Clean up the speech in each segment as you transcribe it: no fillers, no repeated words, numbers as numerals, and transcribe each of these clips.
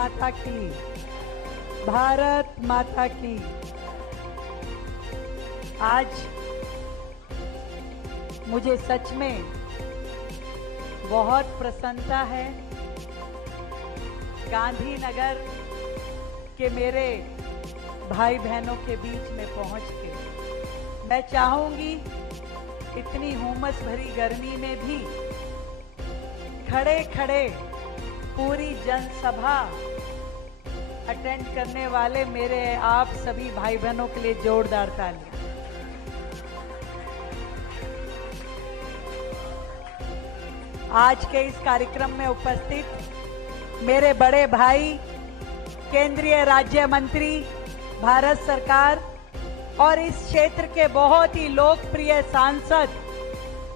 माता की, भारत माता की। आज मुझे सच में बहुत प्रसन्नता है गांधीनगर के मेरे भाई बहनों के बीच में पहुंच के। मैं चाहूंगी इतनी हुमस भरी गर्मी में भी खड़े खड़े पूरी जनसभा अटेंड करने वाले मेरे आप सभी भाई बहनों के लिए जोरदार तालियां। आज के इस कार्यक्रम में उपस्थित मेरे बड़े भाई, केंद्रीय राज्य मंत्री, भारत सरकार और इस क्षेत्र के बहुत ही लोकप्रिय सांसद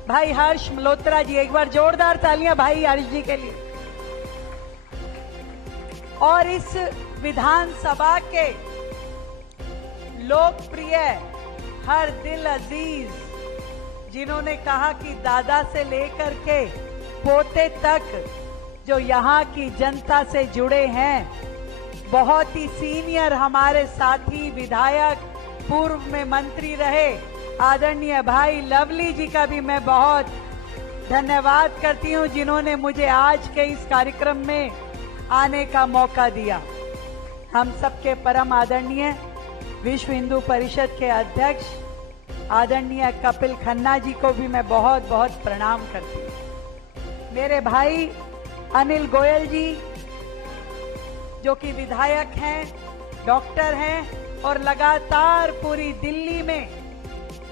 भाई हर्ष मल्होत्रा जी, एक बार जोरदार तालियां भाई हर्ष जी के लिए। और इस विधानसभा के लोकप्रिय हर दिल अजीज, जिन्होंने कहा कि दादा से लेकर के पोते तक जो यहाँ की जनता से जुड़े हैं, बहुत ही सीनियर हमारे साथी विधायक, पूर्व में मंत्री रहे आदरणीय भाई लवली जी का भी मैं बहुत धन्यवाद करती हूं, जिन्होंने मुझे आज के इस कार्यक्रम में आने का मौका दिया। हम सबके परम आदरणीय विश्व हिंदू परिषद के अध्यक्ष आदरणीय कपिल खन्ना जी को भी मैं बहुत बहुत प्रणाम करती हूं। मेरे भाई अनिल गोयल जी, जो कि विधायक हैं, डॉक्टर हैं और लगातार पूरी दिल्ली में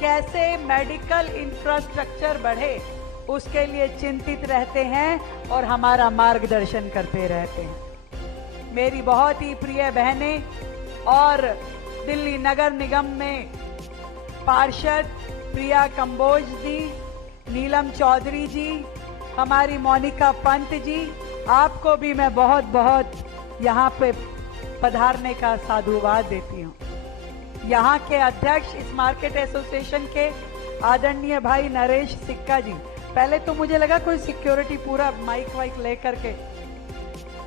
कैसे मेडिकल इंफ्रास्ट्रक्चर बढ़े उसके लिए चिंतित रहते हैं और हमारा मार्गदर्शन करते रहते हैं। मेरी बहुत ही प्रिय बहनें और दिल्ली नगर निगम में पार्षद प्रिया कंबोज जी, नीलम चौधरी जी, हमारी मोनिका पंत जी, आपको भी मैं बहुत बहुत यहाँ पे पधारने का साधुवाद देती हूँ। यहाँ के अध्यक्ष इस मार्केट एसोसिएशन के आदरणीय भाई नरेश सिक्का जी, पहले तो मुझे लगा कोई सिक्योरिटी पूरा माइक वाइक लेकर के,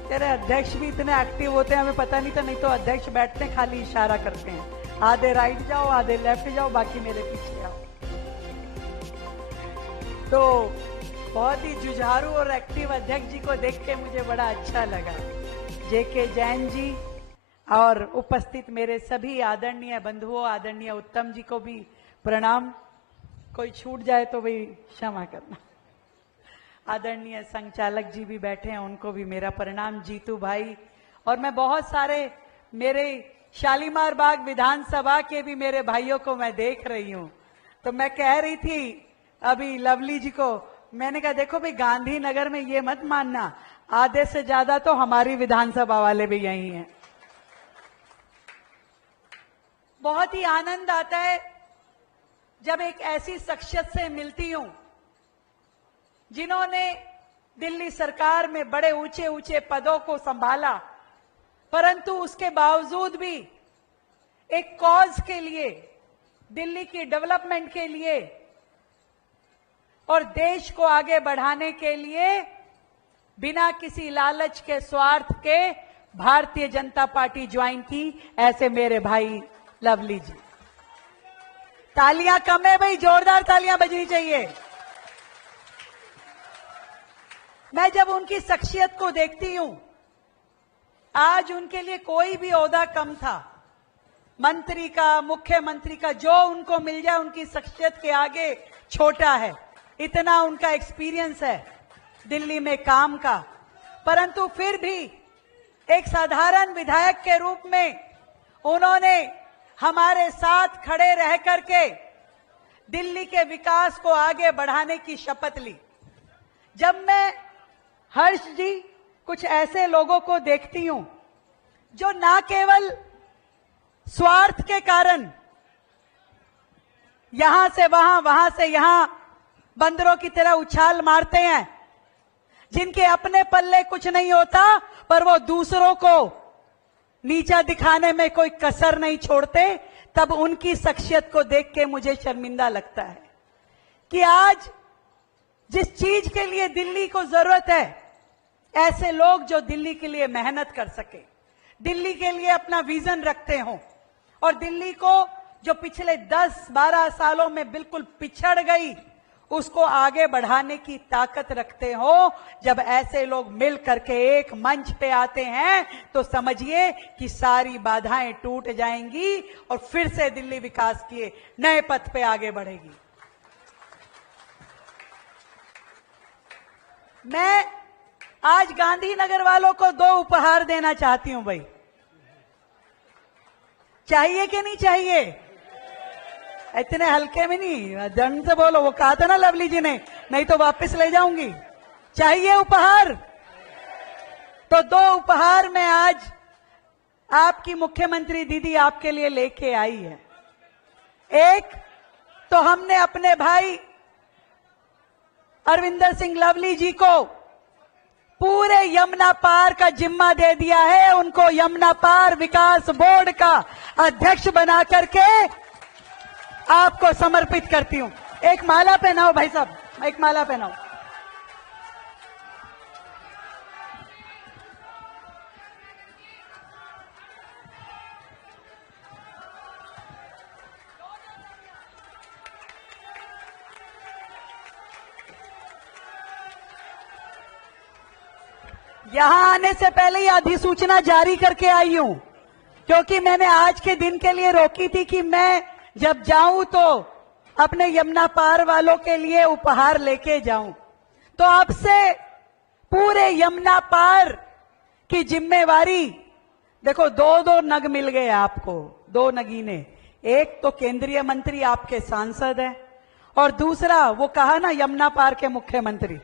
तेरे अध्यक्ष भी इतने एक्टिव होते हैं हमें पता नहीं था, नहीं तो अध्यक्ष बैठते हैं खाली इशारा करते हैं, आधे राइट जाओ आधे लेफ्ट जाओ बाकी मेरे पीछे आओ। तो बहुत ही जुझारू और एक्टिव अध्यक्ष जी को देख के मुझे बड़ा अच्छा लगा। जेके जैन जी और उपस्थित मेरे सभी आदरणीय बंधुओं, आदरणीय उत्तम जी को भी प्रणाम। कोई छूट जाए तो भाई क्षमा करना। आदरणीय संचालक जी भी बैठे हैं, उनको भी मेरा प्रणाम। जीतू भाई और मैं बहुत सारे मेरे शालीमार बाग विधानसभा के भी मेरे भाइयों को मैं देख रही हूं। तो मैं कह रही थी अभी लवली जी को, मैंने कहा देखो भाई गांधीनगर में ये मत मानना, आधे से ज्यादा तो हमारी विधानसभा वाले भी यही हैं। बहुत ही आनंद आता है जब एक ऐसी शख्सियत से मिलती हूं जिन्होंने दिल्ली सरकार में बड़े ऊंचे ऊंचे पदों को संभाला, परंतु उसके बावजूद भी एक कॉज के लिए, दिल्ली की डेवलपमेंट के लिए और देश को आगे बढ़ाने के लिए बिना किसी लालच के, स्वार्थ के भारतीय जनता पार्टी ज्वाइन की, ऐसे मेरे भाई लवली जी। तालियां कम है भाई, जोरदार तालियां बजनी चाहिए। मैं जब उनकी शख्सियत को देखती हूं, आज उनके लिए कोई भी ओहदा कम था, मंत्री का, मुख्यमंत्री का, जो उनको मिल जाए उनकी शख्सियत के आगे छोटा है। इतना उनका एक्सपीरियंस है दिल्ली में काम का, परंतु फिर भी एक साधारण विधायक के रूप में उन्होंने हमारे साथ खड़े रह करके दिल्ली के विकास को आगे बढ़ाने की शपथ ली। जब मैं हर्ष जी कुछ ऐसे लोगों को देखती हूं जो ना केवल स्वार्थ के कारण यहां से वहां, वहां से यहां बंदरों की तरह उछाल मारते हैं, जिनके अपने पल्ले कुछ नहीं होता पर वो दूसरों को नीचा दिखाने में कोई कसर नहीं छोड़ते, तब उनकी शख्सियत को देख के मुझे शर्मिंदा लगता है कि आज जिस चीज के लिए दिल्ली को जरूरत है, ऐसे लोग जो दिल्ली के लिए मेहनत कर सके, दिल्ली के लिए अपना विजन रखते हो और दिल्ली को जो पिछले 10-12 सालों में बिल्कुल पिछड़ गई उसको आगे बढ़ाने की ताकत रखते हो। जब ऐसे लोग मिल करके एक मंच पे आते हैं तो समझिए कि सारी बाधाएं टूट जाएंगी और फिर से दिल्ली विकास के नए पथ पे आगे बढ़ेगी। मैं आज गांधीनगर वालों को 2 उपहार देना चाहती हूं भाई। चाहिए कि नहीं चाहिए? इतने हल्के में नहीं, दंड से बोलो। वो कहा था ना लवली जी ने, नहीं तो वापस ले जाऊंगी। चाहिए उपहार? तो 2 उपहार मैं आज आपकी मुख्यमंत्री दीदी आपके लिए लेके आई है। एक तो हमने अपने भाई अरविंदर सिंह लवली जी को पूरे यमुना पार का जिम्मा दे दिया है। उनको यमुना पार विकास बोर्ड का अध्यक्ष बना करके आपको समर्पित करती हूं। एक माला पहनाओ भाई साहब, एक माला पहनाओ। यहां आने से पहले ही अधिसूचना जारी करके आई हूं, क्योंकि मैंने आज के दिन के लिए रोकी थी कि मैं जब जाऊं तो अपने यमुना पार वालों के लिए उपहार लेके जाऊं। तो आपसे पूरे यमुना पार की जिम्मेवारी, देखो 2 नग मिल गए आपको, 2 नगीने। एक तो केंद्रीय मंत्री आपके सांसद है और दूसरा वो कहा ना यमुना पार के मुख्यमंत्री।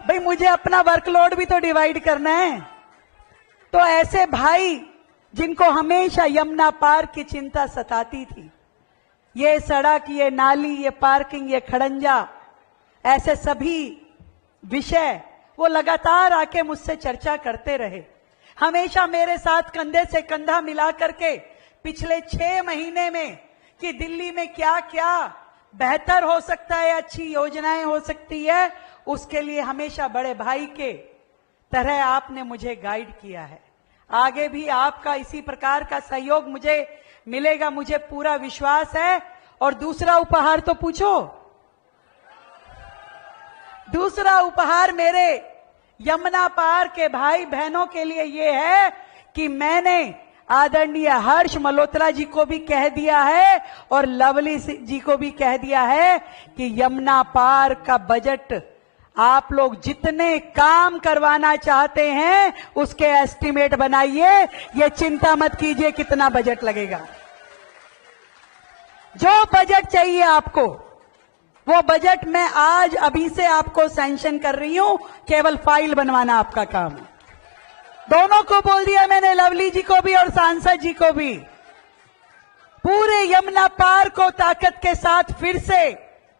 भाई मुझे अपना वर्कलोड भी तो डिवाइड करना है। तो ऐसे भाई जिनको हमेशा यमुना पार की चिंता सताती थी, ये सड़क, ये नाली, ये पार्किंग, ये खड़ंजा, ऐसे सभी विषय वो लगातार आके मुझसे चर्चा करते रहे। हमेशा मेरे साथ कंधे से कंधा मिला करके पिछले 6 महीने में कि दिल्ली में क्या क्या बेहतर हो सकता है, अच्छी योजनाएं हो सकती है, उसके लिए हमेशा बड़े भाई के तरह आपने मुझे गाइड किया है। आगे भी आपका इसी प्रकार का सहयोग मुझे मिलेगा, मुझे पूरा विश्वास है। और दूसरा उपहार तो पूछो। दूसरा उपहार मेरे यमुना पार के भाई बहनों के लिए ये है कि मैंने आदरणीय हर्ष मल्होत्रा जी को भी कह दिया है और लवली जी को भी कह दिया है कि यमुना पार का बजट आप लोग जितने काम करवाना चाहते हैं उसके एस्टीमेट बनाइए। ये चिंता मत कीजिए कितना बजट लगेगा। जो बजट चाहिए आपको वो बजट मैं आज अभी से आपको सैंक्शन कर रही हूं, केवल फाइल बनवाना आपका काम है। दोनों को बोल दिया मैंने, लवली जी को भी और सांसद जी को भी। पूरे यमुना पार को ताकत के साथ फिर से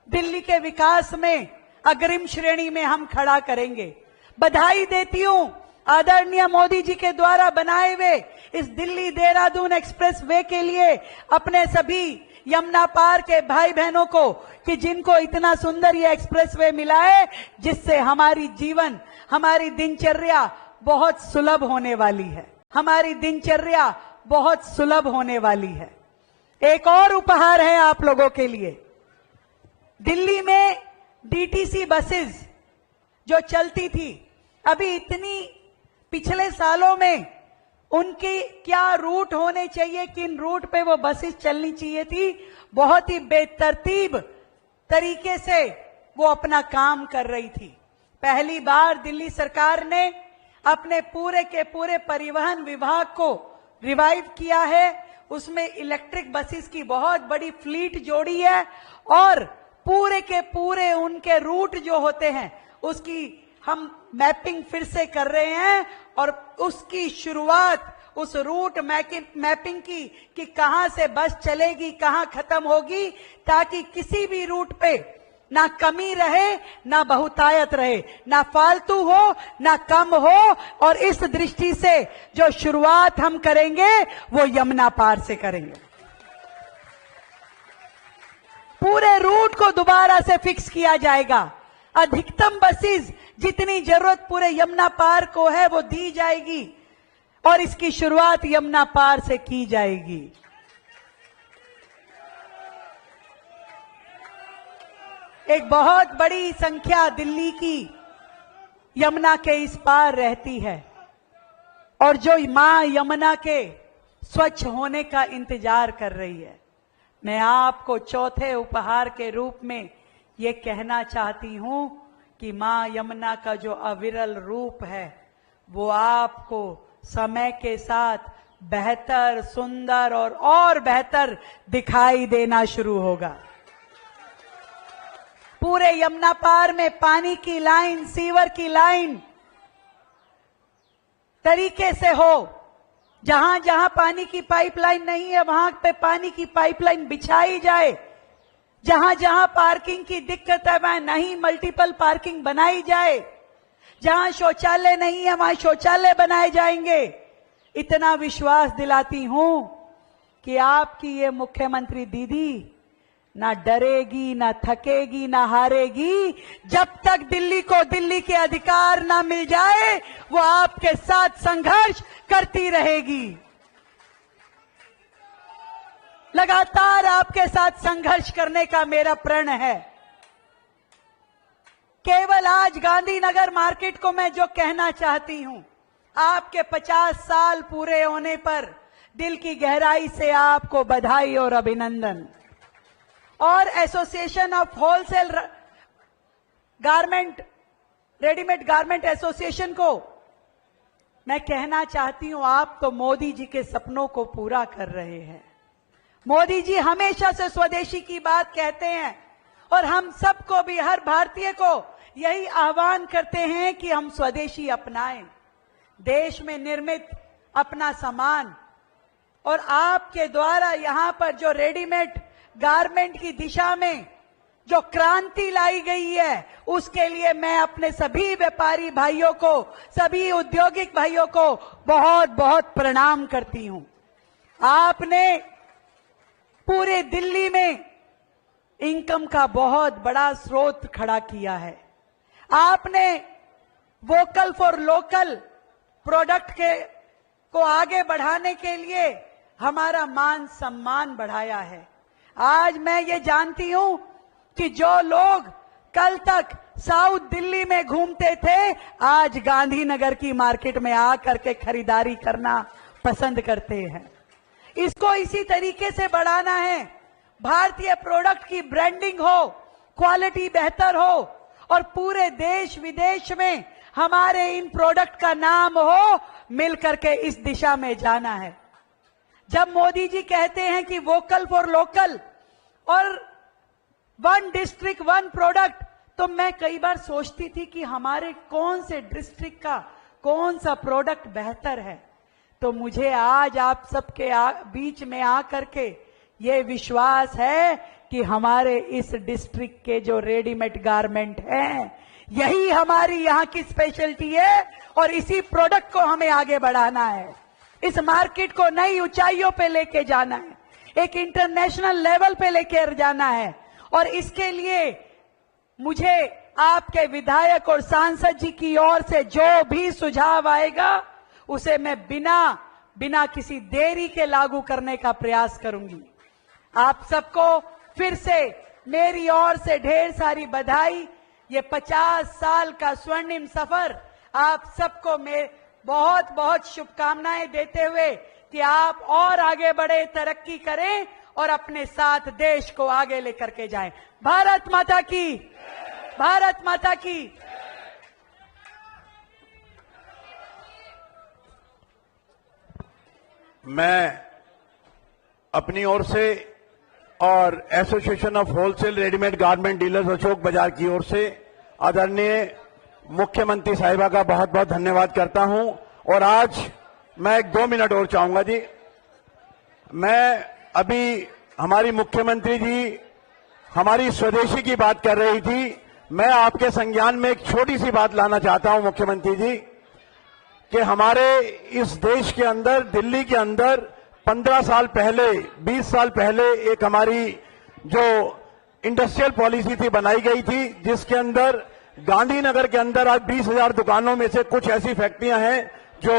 दिल्ली के विकास में अग्रिम श्रेणी में हम खड़ा करेंगे। बधाई देती हूं आदरणीय मोदी जी के द्वारा बनाए हुए इस दिल्ली देहरादून एक्सप्रेस वे के लिए अपने सभी यमुना पार के भाई बहनों को कि जिनको इतना सुंदर ये एक्सप्रेस वे मिला है, जिससे हमारी जीवन, हमारी दिनचर्या बहुत सुलभ होने वाली है। हमारी दिनचर्या बहुत सुलभ होने वाली है। एक और उपहार है आप लोगों के लिए। दिल्ली में डीटीसी बसेस जो चलती थी, अभी इतनी पिछले सालों में उनकी क्या रूट होने चाहिए, किन रूट पे वो बसेस चलनी चाहिए थी, बहुत ही बेतरतीब तरीके से वो अपना काम कर रही थी। पहली बार दिल्ली सरकार ने अपने पूरे के पूरे परिवहन विभाग को रिवाइव किया है। उसमें इलेक्ट्रिक बसेस की बहुत बड़ी फ्लीट जोड़ी है और पूरे के पूरे उनके रूट जो होते हैं उसकी हम मैपिंग फिर से कर रहे हैं और उसकी शुरुआत उस रूट मैपिंग की कि कहां से बस चलेगी, कहां खत्म होगी, ताकि किसी भी रूट पे ना कमी रहे, ना बहुतायत रहे, ना फालतू हो, ना कम हो। और इस दृष्टि से जो शुरुआत हम करेंगे वो यमुना पार से करेंगे। पूरे रूट को दोबारा से फिक्स किया जाएगा। अधिकतम बसेस जितनी जरूरत पूरे यमुना पार को है वो दी जाएगी और इसकी शुरुआत यमुना पार से की जाएगी। एक बहुत बड़ी संख्या दिल्ली की यमुना के इस पार रहती है और जो मां यमुना के स्वच्छ होने का इंतजार कर रही है। मैं आपको चौथे उपहार के रूप में ये कहना चाहती हूं कि मां यमुना का जो अविरल रूप है वो आपको समय के साथ बेहतर, सुंदर और बेहतर दिखाई देना शुरू होगा। पूरे यमुना पार में पानी की लाइन, सीवर की लाइन तरीके से हो। जहां जहां पानी की पाइपलाइन नहीं है वहां पे पानी की पाइपलाइन बिछाई जाए। जहां जहां पार्किंग की दिक्कत है वहां नहीं मल्टीपल पार्किंग बनाई जाए। जहां शौचालय नहीं है वहां शौचालय बनाए जाएंगे। इतना विश्वास दिलाती हूं कि आपकी ये मुख्यमंत्री दीदी ना डरेगी, ना थकेगी, ना हारेगी। जब तक दिल्ली को दिल्ली के अधिकार ना मिल जाए वो आपके साथ संघर्ष करती रहेगी। लगातार आपके साथ संघर्ष करने का मेरा प्रण है। केवल आज गांधीनगर मार्केट को मैं जो कहना चाहती हूं, आपके 50 साल पूरे होने पर दिल की गहराई से आपको बधाई और अभिनंदन। और association of wholesale garment, readymade garment association को मैं कहना चाहती हूं, आप तो मोदी जी के सपनों को पूरा कर रहे हैं। मोदी जी हमेशा से स्वदेशी की बात कहते हैं और हम सबको भी, हर भारतीय को यही आह्वान करते हैं कि हम स्वदेशी अपनाएं, देश में निर्मित अपना सामान। और आपके द्वारा यहां पर जो रेडीमेड गारमेंट की दिशा में जो क्रांति लाई गई है उसके लिए मैं अपने सभी व्यापारी भाइयों को, सभी औद्योगिक भाइयों को बहुत बहुत प्रणाम करती हूं। आपने पूरे दिल्ली में इनकम का बहुत बड़ा स्रोत खड़ा किया है। आपने वोकल फॉर लोकल प्रोडक्ट को आगे बढ़ाने के लिए हमारा मान सम्मान बढ़ाया है। आज मैं ये जानती हूं कि जो लोग कल तक साउथ दिल्ली में घूमते थे आज गांधीनगर की मार्केट में आकर के खरीदारी करना पसंद करते हैं। इसको इसी तरीके से बढ़ाना है। भारतीय प्रोडक्ट की ब्रांडिंग हो, क्वालिटी बेहतर हो और पूरे देश विदेश में हमारे इन प्रोडक्ट का नाम हो, मिलकर के इस दिशा में जाना है। जब मोदी जी कहते हैं कि वोकल फॉर लोकल और वन डिस्ट्रिक्ट वन प्रोडक्ट, तो मैं कई बार सोचती थी कि हमारे कौन से डिस्ट्रिक्ट का कौन सा प्रोडक्ट बेहतर है। तो मुझे आज आप सबके बीच में आकर के ये विश्वास है कि हमारे इस डिस्ट्रिक्ट के जो रेडीमेड गारमेंट हैं यही हमारी यहाँ की स्पेशलिटी है और इसी प्रोडक्ट को हमें आगे बढ़ाना है। इस मार्केट को नई ऊंचाइयों पे लेके जाना है, एक इंटरनेशनल लेवल पे लेके जाना है। और इसके लिए मुझे आपके विधायक और सांसद जी की ओर से जो भी सुझाव आएगा उसे मैं बिना किसी देरी के लागू करने का प्रयास करूंगी। आप सबको फिर से मेरी ओर से ढेर सारी बधाई। ये 50 साल का स्वर्णिम सफर आप सबको मैं बहुत बहुत शुभकामनाएं देते हुए कि आप और आगे बढ़े, तरक्की करें और अपने साथ देश को आगे लेकर के जाएं। भारत माता की, भारत माता की। मैं अपनी ओर से और association of wholesale readymade garment dealers Ashok बाजार की ओर से आदरणीय मुख्यमंत्री साहिबा का बहुत बहुत धन्यवाद करता हूं। और आज मैं 2 मिनट और चाहूंगा जी। मैं अभी हमारी मुख्यमंत्री जी हमारी स्वदेशी की बात कर रही थी। मैं आपके संज्ञान में एक छोटी सी बात लाना चाहता हूं मुख्यमंत्री जी, कि हमारे इस देश के अंदर, दिल्ली के अंदर 15 साल पहले, 20 साल पहले एक हमारी जो इंडस्ट्रियल पॉलिसी थी बनाई गई थी, जिसके अंदर गांधीनगर के अंदर आज 20,000 दुकानों में से कुछ ऐसी फैक्ट्रियां हैं जो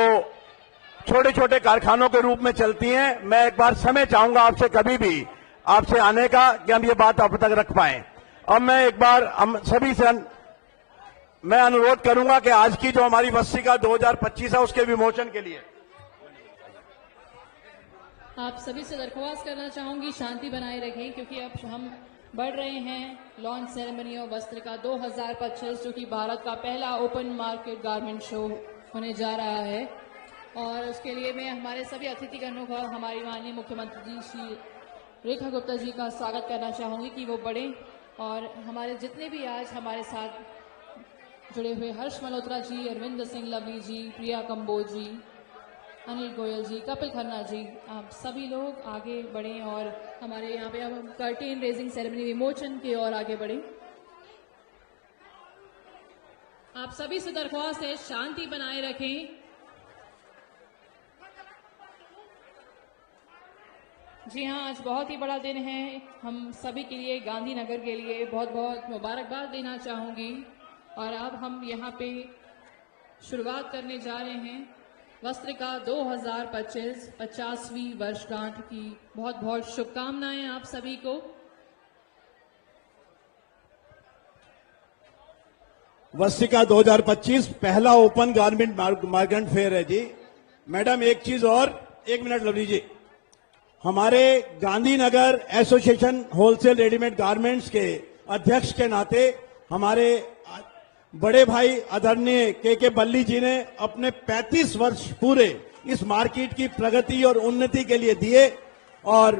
छोटे छोटे कारखानों के रूप में चलती हैं। मैं एक बार समय चाहूंगा आपसे कभी भी आपसे आने का कि हम ये बात आप तक रख पाएं। अब मैं एक बार हम सभी से मैं अनुरोध करूंगा कि आज की जो हमारी वस्तिका 2025 है उसके विमोचन के लिए आप सभी से दरख्वास्त करना चाहूंगी शांति बनाए रखें, क्योंकि अब हम बढ़ रहे हैं लॉन्च सेरेमनी ऑफ वस्त्रिका 2025, जो कि भारत का पहला ओपन मार्केट गारमेंट शो होने जा रहा है। और उसके लिए मैं हमारे सभी अतिथिगणों का, हमारी माननीय मुख्यमंत्री जी श्री रेखा गुप्ता जी का स्वागत करना चाहूंगी कि वो बढ़े और हमारे जितने भी आज हमारे साथ जुड़े हुए हर्ष मल्होत्रा जी, अरविंद सिंह लवली जी, प्रिया कंबोज जी, अनिल गोयल जी, कपिल खन्ना जी, आप सभी लोग आगे बढ़ें और हमारे यहाँ पे अब कर्टेन रेजिंग सेरेमनी विमोचन की ओर आगे बढ़ें। आप सभी से दरख्वास्त है शांति बनाए रखें। जी हाँ, आज बहुत ही बड़ा दिन है हम सभी के लिए, गांधीनगर के लिए बहुत बहुत मुबारकबाद देना चाहूंगी। और अब हम यहाँ पे शुरुआत करने जा रहे हैं वस्त्रिका 2025 50वीं वर्षगांठ की। बहुत बहुत शुभकामनाएं आप सभी को। वस्तिका 2025 पहला ओपन गारमेंट मार्केट फेयर है जी। मैडम एक चीज और, 1 मिनट लवली जी, हमारे Gandhinagar association wholesale readymade garments के अध्यक्ष के नाते हमारे बड़े भाई आदरणीय के बल्ली जी ने अपने 35 वर्ष पूरे इस मार्केट की प्रगति और उन्नति के लिए दिए। और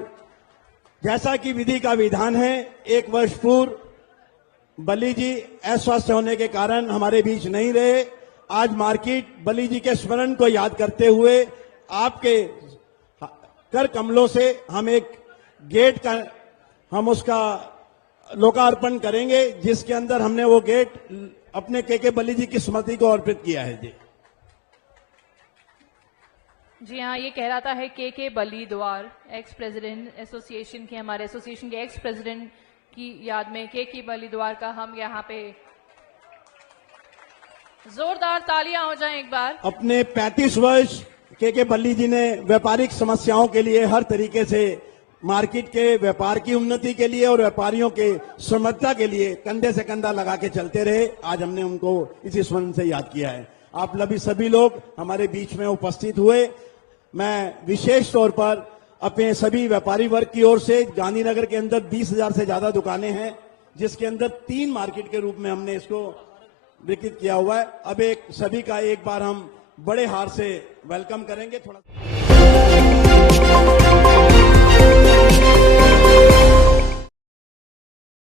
जैसा कि विधि का विधान है, 1 वर्ष पूर्व बल्ली जी अस्वस्थ होने के कारण हमारे बीच नहीं रहे। आज मार्केट बल्ली जी के स्मरण को याद करते हुए आपके कर कमलों से हम एक गेट का उसका लोकार्पण करेंगे, जिसके अंदर हमने वो गेट अपने के बल्ली जी की स्मृति को अर्पित किया है जी। जी हाँ, ये कहलाता है के बल्ली द्वार, एक्स प्रेसिडेंट एसोसिएशन के, हमारे एसोसिएशन के एक्स प्रेसिडेंट की याद में के बल्ली द्वार का हम यहाँ पे जोरदार तालियां हो जाएं एक बार। अपने 35 वर्ष के बल्ली जी ने व्यापारिक समस्याओं के लिए हर तरीके से मार्केट के व्यापार की उन्नति के लिए और व्यापारियों के समृद्धता के लिए कंधे से कंधा लगा के चलते रहे। आज हमने उनको इसी स्मरण से याद किया है। आप सभी लोग हमारे बीच में उपस्थित हुए। मैं विशेष तौर पर अपने सभी व्यापारी वर्ग की ओर से, गांधीनगर के अंदर 20,000 से ज्यादा दुकानें हैं, जिसके अंदर 3 मार्केट के रूप में हमने इसको विकसित किया हुआ है। अब सभी का एक बार हम बड़े हार से वेलकम करेंगे। थोड़ा